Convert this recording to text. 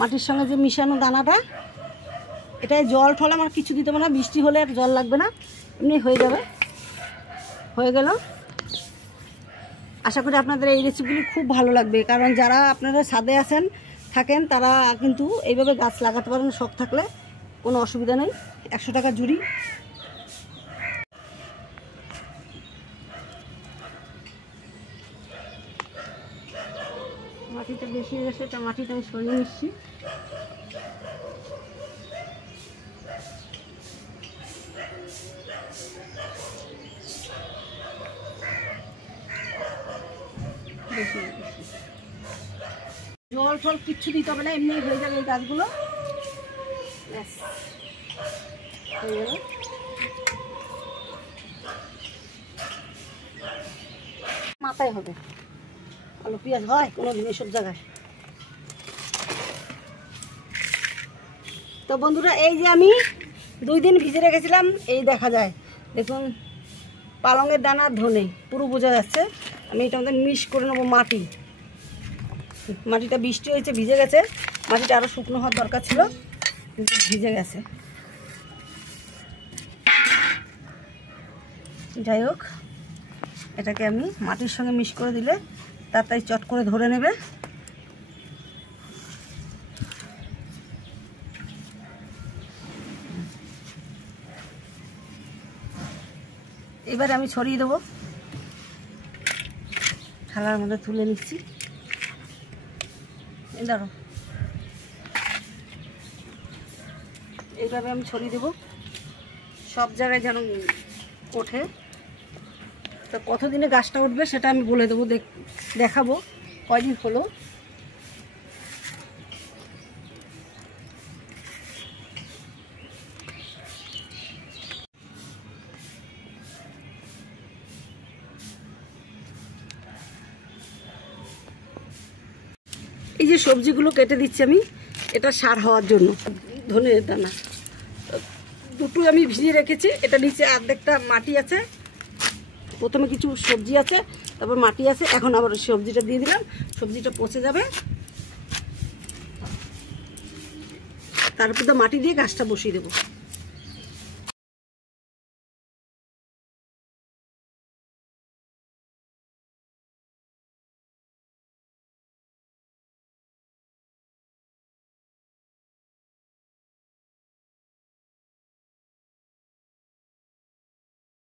মাটির সঙ্গে যে মিশানো দানাটা, এটাই জল ঠল আমার কিছু দিতে হবে না, বৃষ্টি হলে আর জল লাগবে না, এমনি হয়ে যাবে। হয়ে গেল। আশা করি আপনাদের এই রেসিপিগুলি খুব ভালো লাগবে, কারণ যারা আপনারা ছাদে থাকেন তারা কিন্তু এইভাবে গাছ লাগাতে পারেন, শখ থাকলে কোনো অসুবিধা নেই। 100 টাকা জুড়ি। মাটিটা বেশি হয়ে গেছে, এটা মাটিটা আমি সরিয়ে নিচ্ছি। জল ফল কিচ্ছু দিতে হবে না, এমনি হয়ে যাবে এই গাছগুলো। মাথায় হবে আলু পেঁয়াজ হয় কোনোদিন এসব জায়গায়। তো বন্ধুরা, এই যে আমি 2 দিন ভিজে রেখেছিলাম, এই দেখা যায় দেখুন পালংয়ের দানা ধনে পুরো বোঝা যাচ্ছে। আমি এটা আমাদের মিক্স করে নেবো। মাটিটা বৃষ্টি হয়েছে, ভিজে গেছে, মাটিটা আরও শুকনো হওয়ার দরকার ছিল, কিন্তু ভিজে গেছে। যাই হোক, এটাকে আমি মাটির সঙ্গে মিক্স করে দিলে তাড়াতাড়ি চট করে ধরে নেবে। এবারে আমি ছড়িয়ে দেবো, থালার মধ্যে তুলে নিচ্ছি। এই ধরো, এইভাবে আমি ছড়িয়ে দেবো সব জায়গায় যেন ওঠে। তো কতদিনে গাছটা উঠবে সেটা আমি বলে দেবো, দেখাবো কয়দিন হলো। এই যে সবজিগুলো কেটে দিচ্ছি আমি, এটা সার হওয়ার জন্য। ধনের দানা দুটো আমি ভিজিয়ে রেখেছি, এটা নিচে অর্ধেকটা মাটি আছে, প্রথমে কিছু সবজি আছে, তারপর মাটি আছে। এখন আবার সবজিটা দিয়ে দিলাম, সবজিটা পচে যাবে, তারপর তো মাটি দিয়ে গাছটা বসিয়ে দেবো।